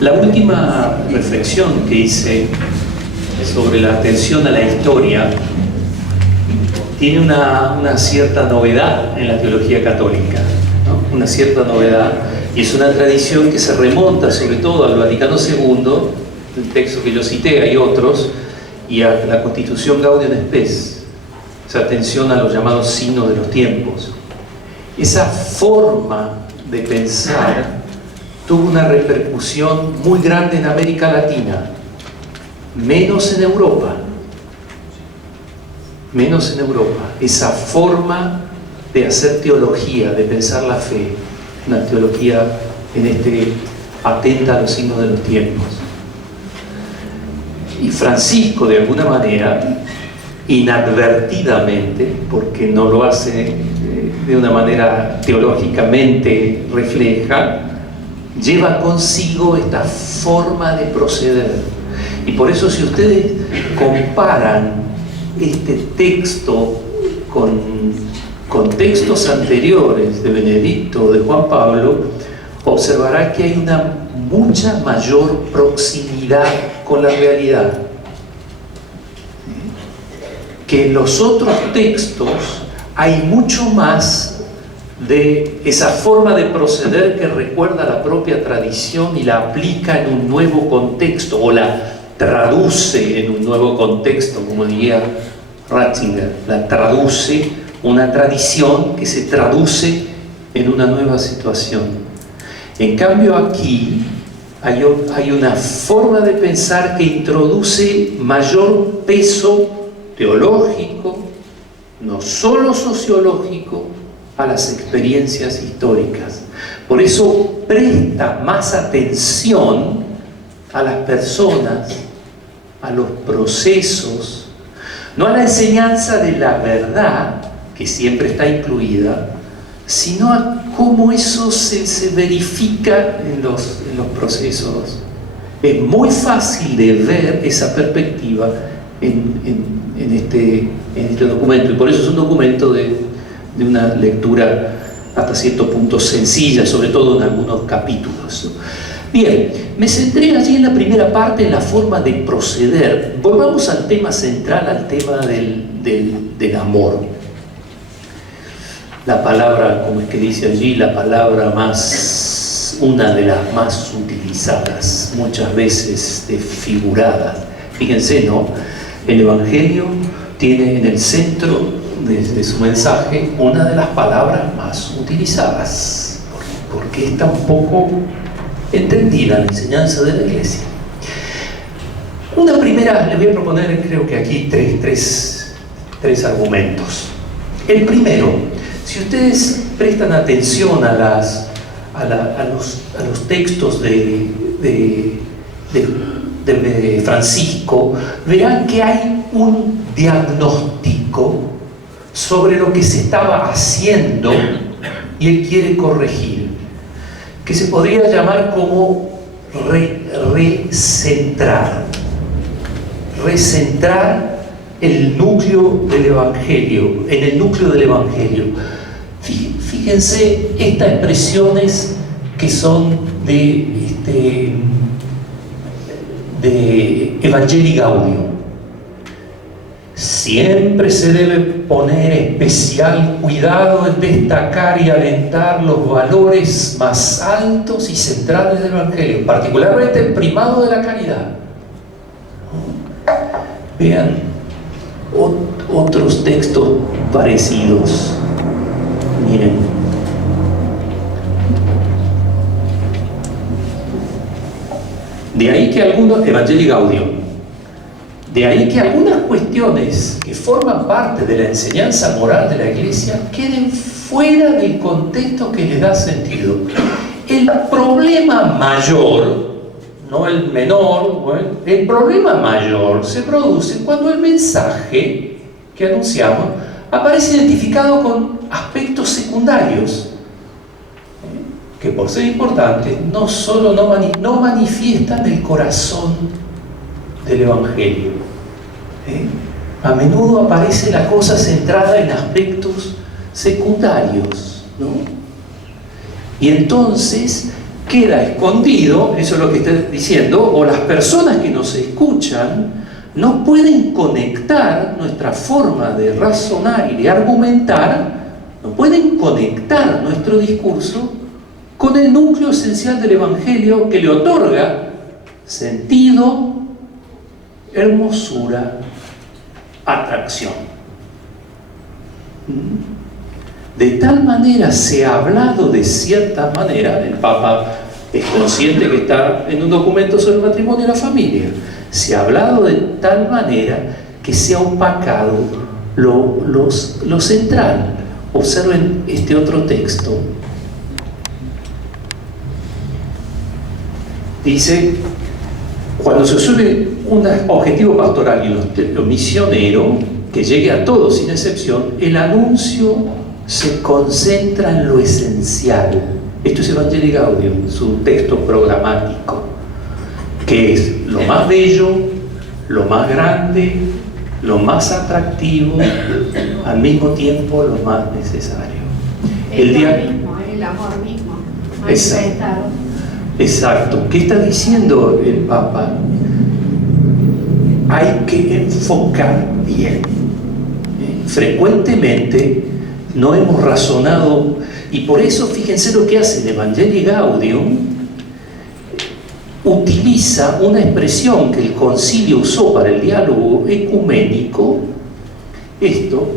La última reflexión que hice sobre la atención a la historia tiene una cierta novedad en la teología católica, ¿no? Una cierta novedad, y es una tradición que se remonta sobre todo al Vaticano II, el texto que yo cité, hay otros, y a la Constitución Gaudium et Spes, esa atención a los llamados signos de los tiempos. Esa forma de pensar tuvo una repercusión muy grande en América Latina, menos en Europa. Menos en Europa. Esa forma de hacer teología, de pensar la fe, una teología atenta a los signos de los tiempos. Y Francisco, de alguna manera, inadvertidamente, porque no lo hace de una manera teológicamente refleja, lleva consigo esta forma de proceder. Y por eso, si ustedes comparan este texto con textos anteriores de Benedicto o de Juan Pablo, observará que hay una mucha mayor proximidad con la realidad. Que en los otros textos hay mucho más de esa forma de proceder que recuerda la propia tradición y la aplica en un nuevo contexto, o la traduce en un nuevo contexto, como diría Ratzinger, la traduce, una tradición que se traduce en una nueva situación. En cambio aquí hay una forma de pensar que introduce mayor peso teológico, no solo sociológico, a las experiencias históricas. Por eso presta más atención a las personas, a los procesos, no a la enseñanza de la verdad, que siempre está incluida, sino a cómo eso se verifica en los procesos. Es muy fácil de ver esa perspectiva en este documento, y por eso es un documento de una lectura hasta cierto punto sencilla, sobre todo en algunos capítulos, ¿no? Bien, me centré allí en la primera parte, en la forma de proceder. Volvamos al tema central, al tema del amor. La palabra, como es que dice allí, la palabra una de las más utilizadas, muchas veces desfiguradas. Fíjense, ¿no? El Evangelio tiene en el centro de su mensaje una de las palabras más utilizadas, porque es tan poco entendida la enseñanza de la Iglesia. Una primera, le voy a proponer, creo que aquí tres argumentos. El primero, si ustedes prestan atención a los textos de Francisco, verán que hay un diagnóstico sobre lo que se estaba haciendo y él quiere corregir, que se podría llamar como recentrar el núcleo del Evangelio, en el núcleo del Evangelio. Fíjense estas expresiones que son de Evangelii Gaudium. Siempre se debe poner especial cuidado en destacar y alentar los valores más altos y centrales del Evangelio, particularmente el primado de la caridad. Vean otros textos parecidos. Miren. De ahí que algunos, Evangelii Gaudium, de ahí que algunas cuestiones que forman parte de la enseñanza moral de la Iglesia queden fuera del contexto que les da sentido. El problema mayor, no el menor, bueno, el problema mayor se produce cuando el mensaje que anunciamos aparece identificado con aspectos secundarios, que por ser importantes no solo no manifiestan el corazón del Evangelio. A menudo aparece la cosa centrada en aspectos secundarios, ¿no? Y entonces queda escondido, eso es lo que estoy diciendo, o las personas que nos escuchan no pueden conectar nuestra forma de razonar y de argumentar, no pueden conectar nuestro discurso con el núcleo esencial del Evangelio que le otorga sentido, hermosura, atracción. De tal manera se ha hablado de cierta manera, el Papa es consciente que está en un documento sobre el matrimonio y la familia, se ha hablado de tal manera que se ha opacado lo central. Observen este otro texto. Dice, cuando se asume un objetivo pastoral y lo misionero, que llegue a todos sin excepción, el anuncio se concentra en lo esencial. Esto es Evangelii Gaudium, su texto programático, que es lo más bello, lo más grande, lo más atractivo, al mismo tiempo lo más necesario. El amor mismo, manifestado. Exacto. ¿Qué está diciendo el Papa? Hay que enfocar bien. Frecuentemente no hemos razonado, y por eso fíjense lo que hace el Evangelii Gaudium. Utiliza una expresión que el concilio usó para el diálogo ecuménico. Esto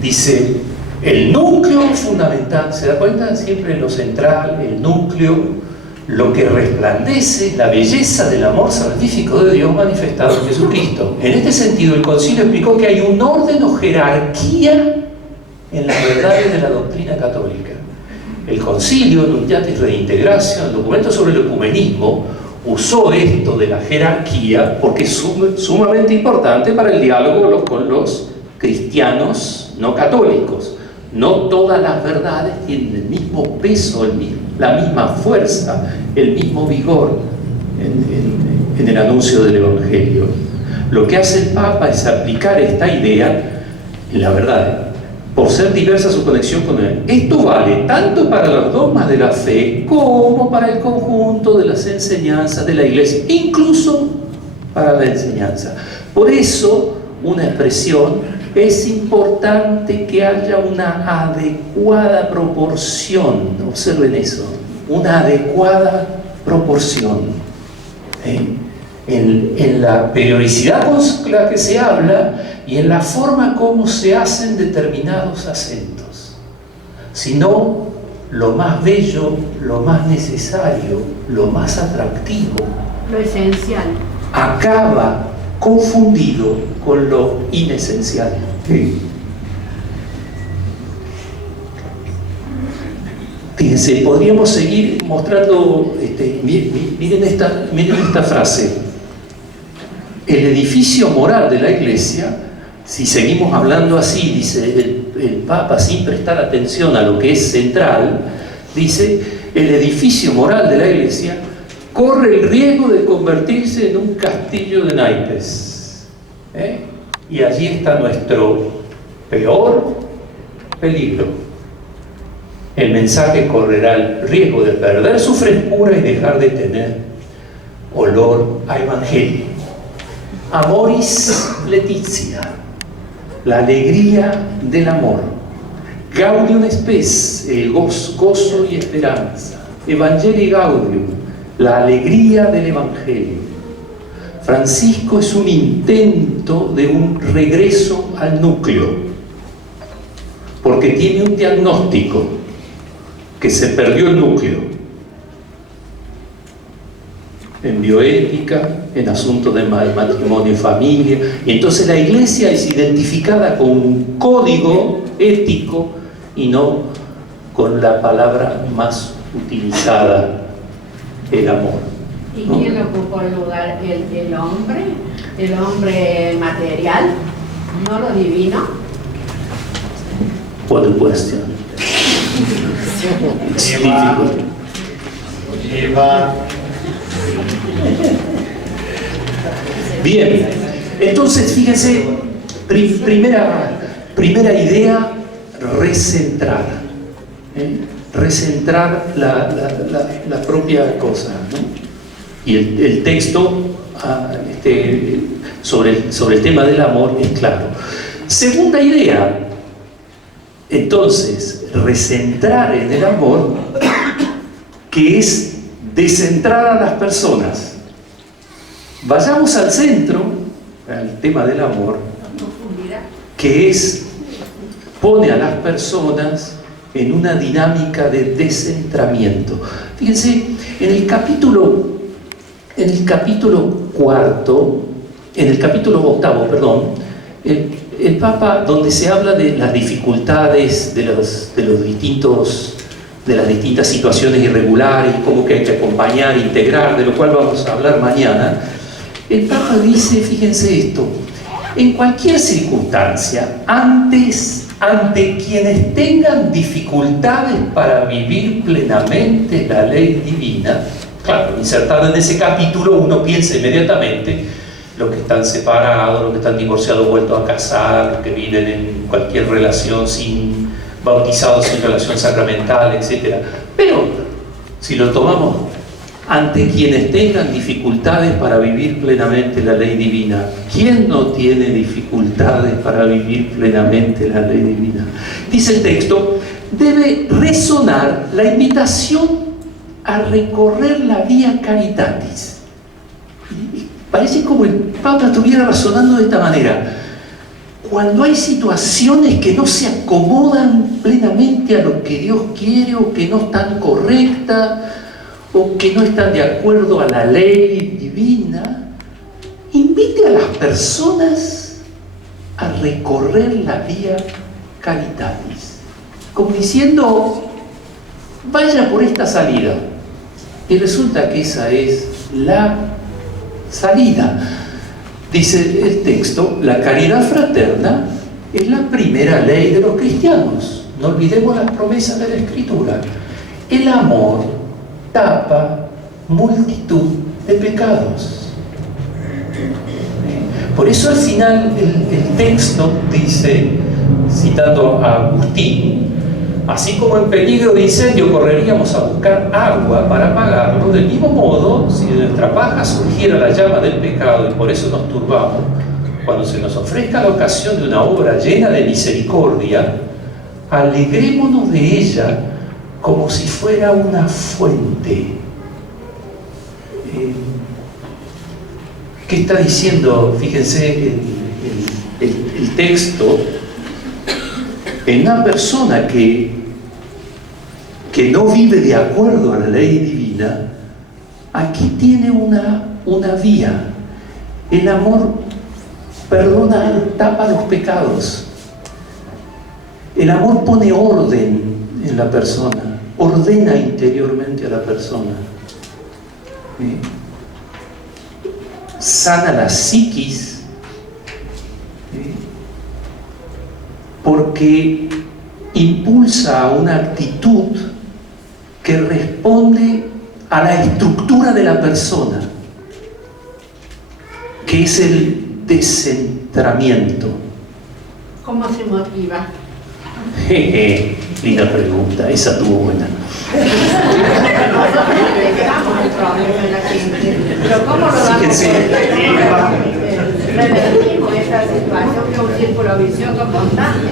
dice: el núcleo fundamental, ¿se da cuenta? Siempre lo central, el núcleo, lo que resplandece, la belleza del amor salvífico de Dios manifestado en Jesucristo. En este sentido, el concilio explicó que hay un orden o jerarquía en las verdades de la doctrina católica. El concilio, Nuntiatis Redintegratio, el documento sobre el ecumenismo, usó esto de la jerarquía porque es sumamente importante para el diálogo con los cristianos no católicos. No todas las verdades tienen el mismo peso, la misma fuerza, el mismo vigor en el anuncio del Evangelio. Lo que hace el Papa es aplicar esta idea en la verdad, por ser diversa su conexión con él. Esto vale tanto para los dogmas de la fe como para el conjunto de las enseñanzas de la Iglesia, incluso para la enseñanza. Por eso, una expresión: es importante que haya una adecuada proporción. Observen eso, una adecuada proporción en la periodicidad con la que se habla y en la forma como se hacen determinados acentos. Si no, lo más bello, lo más necesario, lo más atractivo, lo esencial, acaba confundido con lo inesencial. ¿Sí? Fíjense, podríamos seguir mostrando, miren esta frase: el edificio moral de la Iglesia, si seguimos hablando así, dice el Papa, sin prestar atención a lo que es central, dice: el edificio moral de la Iglesia corre el riesgo de convertirse en un castillo de naipes. Y allí está nuestro peor peligro. El mensaje correrá el riesgo de perder su frescura y dejar de tener olor a evangelio. Amoris Laetitia, la alegría del amor. Gaudium Spes, el gozo y esperanza. Evangelii Gaudium, la alegría del Evangelio. Francisco es un intento de un regreso al núcleo, porque tiene un diagnóstico, que se perdió el núcleo en bioética, en asuntos de matrimonio y familia, y entonces la Iglesia es identificada con un código ético y no con la palabra más utilizada, el amor. ¿Y quién le ocupó el lugar? El hombre material, no lo divino. What a question. Eva. Bien, entonces fíjense, primera idea, recentrar. recentrar la propia cosa, ¿no? Y el texto sobre el tema del amor es claro. Segunda idea, entonces, recentrar en el amor, que es descentrar a las personas. Vayamos al centro, al tema del amor, que pone a las personas en una dinámica de descentramiento. Fíjense, en el capítulo octavo, perdón, el Papa, donde se habla de las dificultades de las distintas situaciones irregulares, cómo que hay que acompañar, integrar, de lo cual vamos a hablar mañana, el Papa dice, fíjense esto, en cualquier circunstancia, ante quienes tengan dificultades para vivir plenamente la ley divina, claro, insertado en ese capítulo uno piensa inmediatamente los que están separados, los que están divorciados, vueltos a casar, los que viven en cualquier relación bautizados sin relación sacramental, etc. Pero, si lo tomamos ante quienes tengan dificultades para vivir plenamente la ley divina, ¿quién no tiene dificultades para vivir plenamente la ley divina? Dice el texto, debe resonar la invitación a recorrer la vía caritatis. Parece como el Papa estuviera razonando de esta manera. Cuando hay situaciones que no se acomodan plenamente a lo que Dios quiere, o que no están correctas, o que no están de acuerdo a la ley divina, invite a las personas a recorrer la vía caritatis, como diciendo, vaya por esta salida. Y resulta que esa es la salida. Dice el texto, la caridad fraterna es la primera ley de los cristianos. No olvidemos las promesas de la Escritura. El amor tapa multitud de pecados. Por eso al final el texto dice, citando a Agustín, así como en peligro de incendio correríamos a buscar agua para apagarlo, del mismo modo, si de nuestra paja surgiera la llama del pecado y por eso nos turbamos, cuando se nos ofrezca la ocasión de una obra llena de misericordia, alegrémonos de ella como si fuera una fuente. ¿Qué está diciendo? Fíjense el texto. En una persona que no vive de acuerdo a la ley divina, aquí tiene una vía. El amor perdona, tapa los pecados. El amor pone orden en la persona, ordena interiormente a la persona. Sana la psiquis, porque impulsa a una actitud que responde a la estructura de la persona, que es el descentramiento. ¿Cómo se motiva? Linda pregunta, esa tuvo buena. Pero ¿cómo lo Fíjense, revertimos esta situación que es un círculo vicioso constante?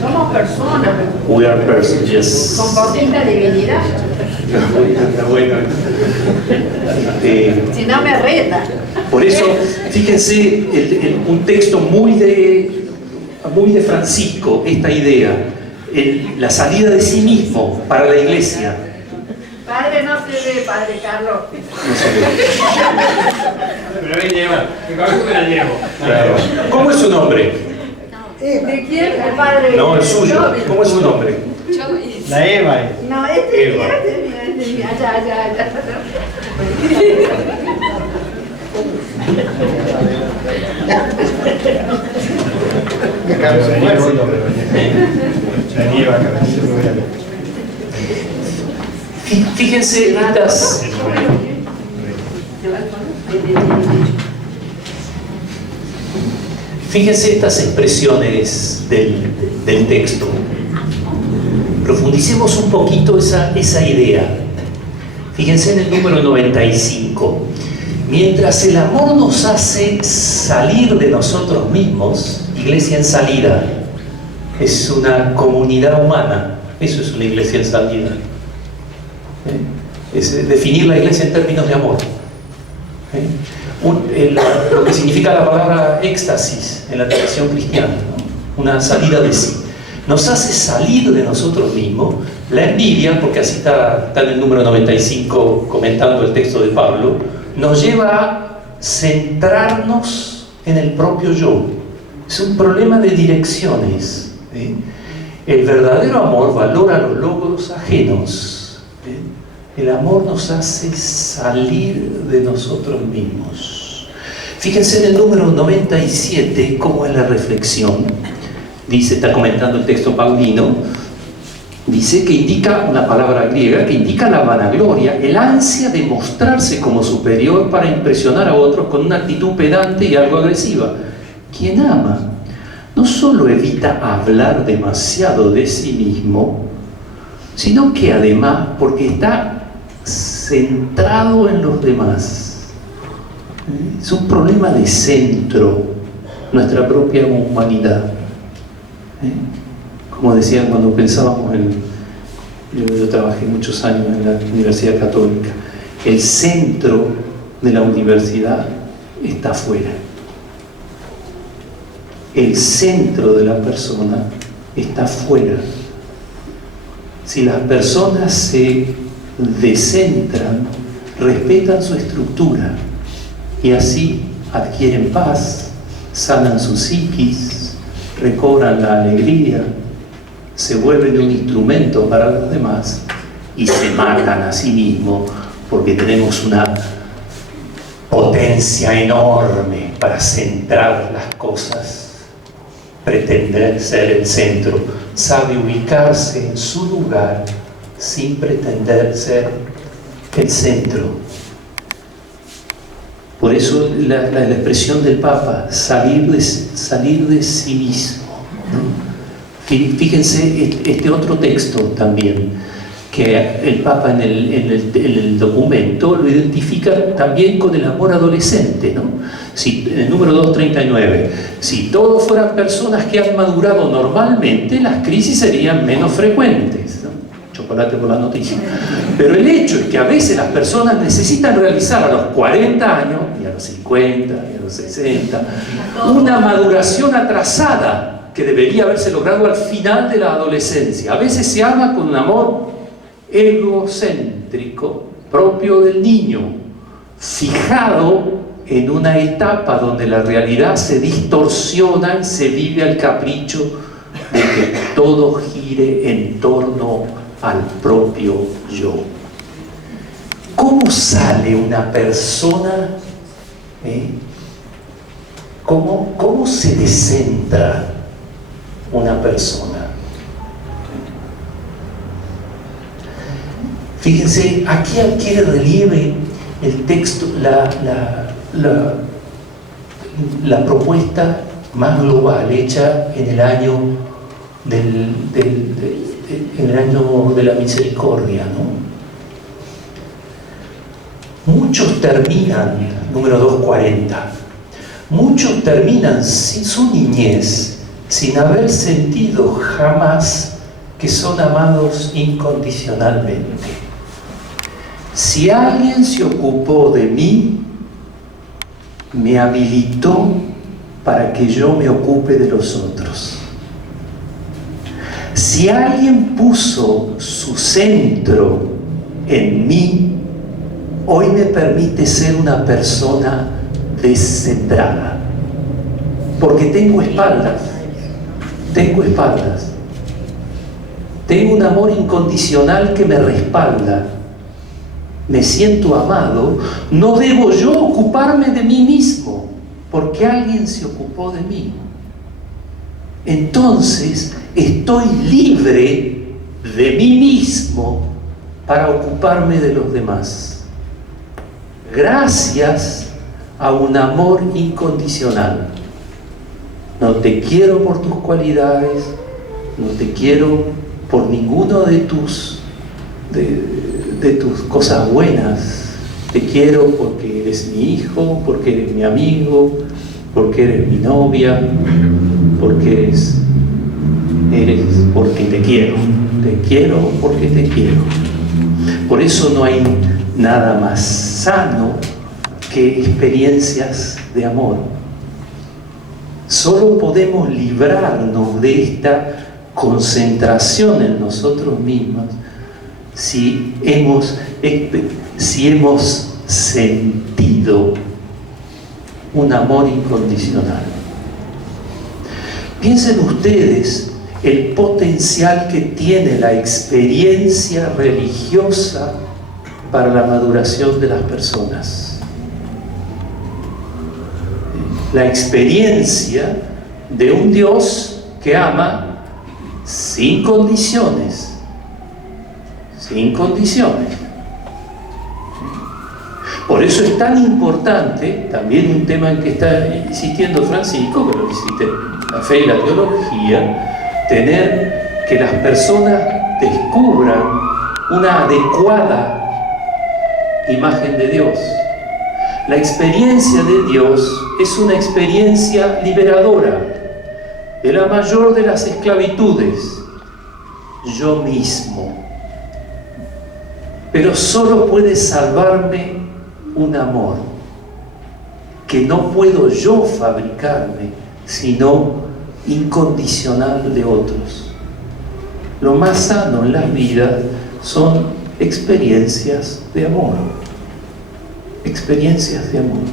Somos personas. We are persons, yes. Con poquita divinidad. Bueno. Si no me reta. Por eso, fíjense, un texto muy de Francisco, esta idea, la salida de sí mismo para la iglesia. Padre, no se ve, Padre Carlos. No se ve. Pero me lleva, me la llevo. Claro. ¿Cómo es su nombre? ¿De quién? El padre. No, el suyo. ¿Cómo es su nombre? La Eva. No, este Eva. es mío, allá. Fíjense estas expresiones del texto. Profundicemos un poquito esa idea. Fíjense en el número 95. Mientras el amor nos hace salir de nosotros mismos, iglesia en salida es una comunidad humana. Eso es una iglesia en salida. Es definir la iglesia en términos de amor. Lo que significa la palabra éxtasis en la tradición cristiana, ¿no? Una salida de sí. Nos hace salir de nosotros mismos. La envidia, porque así está en el número 95 comentando el texto de Pablo, nos lleva a centrarnos en el propio yo. Es un problema de direcciones. El verdadero amor valora los logros ajenos. El amor nos hace salir de nosotros mismos. Fíjense en el número 97 cómo es la reflexión. Dice, está comentando el texto paulino, dice que indica una palabra griega que indica la vanagloria, el ansia de mostrarse como superior para impresionar a otros con una actitud pedante y algo agresiva. Quien ama no solo evita hablar demasiado de sí mismo, sino que además, porque está centrado en los demás. Es un problema de centro, nuestra propia humanidad. Como decían cuando pensábamos yo trabajé muchos años en la Universidad Católica, el centro de la universidad está afuera. El centro de la persona está afuera. Si las personas se descentran, respetan su estructura y así adquieren paz, sanan su psiquis, recobran la alegría, se vuelven un instrumento para los demás y se matan a sí mismos porque tenemos una potencia enorme para centrar las cosas, pretender ser el centro, sabe ubicarse en su lugar sin pretender ser el centro. Por eso la expresión del Papa, salir de sí mismo, ¿no? Fíjense este otro texto también, que el Papa en el documento lo identifica también con el amor adolescente, ¿no? En el número 239, si todos fueran personas que han madurado normalmente, las crisis serían menos frecuentes, ¿no? Chocolate por la noticia. Pero el hecho es que a veces las personas necesitan realizar a los 40 años, y a los 50, y a los 60, una maduración atrasada que debería haberse logrado al final de la adolescencia. A veces se ama con un amor egocéntrico, propio del niño, fijado en una etapa donde la realidad se distorsiona y se vive al capricho de que todo gire en torno al propio yo. ¿Cómo sale una persona? ¿Cómo se descentra una persona? Fíjense, aquí adquiere relieve el texto, la propuesta más global hecha en el año en el año de la misericordia, ¿no? Muchos terminan, número 240, muchos terminan su niñez sin haber sentido jamás que son amados incondicionalmente. Si alguien se ocupó de mí, me habilitó para que yo me ocupe de los otros. Si alguien puso su centro en mí, hoy me permite ser una persona descentrada. Porque tengo espaldas. Tengo un amor incondicional que me respalda. Me siento amado. No debo yo ocuparme de mí mismo, porque alguien se ocupó de mí. Entonces estoy libre de mí mismo para ocuparme de los demás. Gracias a un amor incondicional. No te quiero por tus cualidades, no te quiero por ninguno de tus cosas buenas. Te quiero porque eres mi hijo, porque eres mi amigo, porque eres mi novia, porque te quiero. Te quiero porque te quiero. Por eso no hay nada más sano que experiencias de amor. Solo podemos librarnos de esta concentración en nosotros mismos si hemos sentido un amor incondicional. Piensen ustedes el potencial que tiene la experiencia religiosa para la maduración de las personas. La experiencia de un Dios que ama sin condiciones. Sin condiciones. Por eso es tan importante, también un tema en que está insistiendo Francisco, que lo insiste la fe y la teología, tener que las personas descubran una adecuada imagen de Dios. La experiencia de Dios es una experiencia liberadora, de la mayor de las esclavitudes, yo mismo. Pero solo puede salvarme un amor que no puedo yo fabricarme, sino incondicional de otros. Lo más sano en las vidas son experiencias de amor. Experiencias de amor.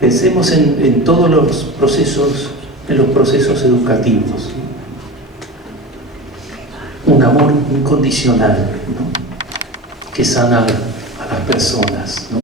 Pensemos en todos los procesos, en los procesos educativos. Un amor incondicional, ¿no?, que sana a las personas, ¿no?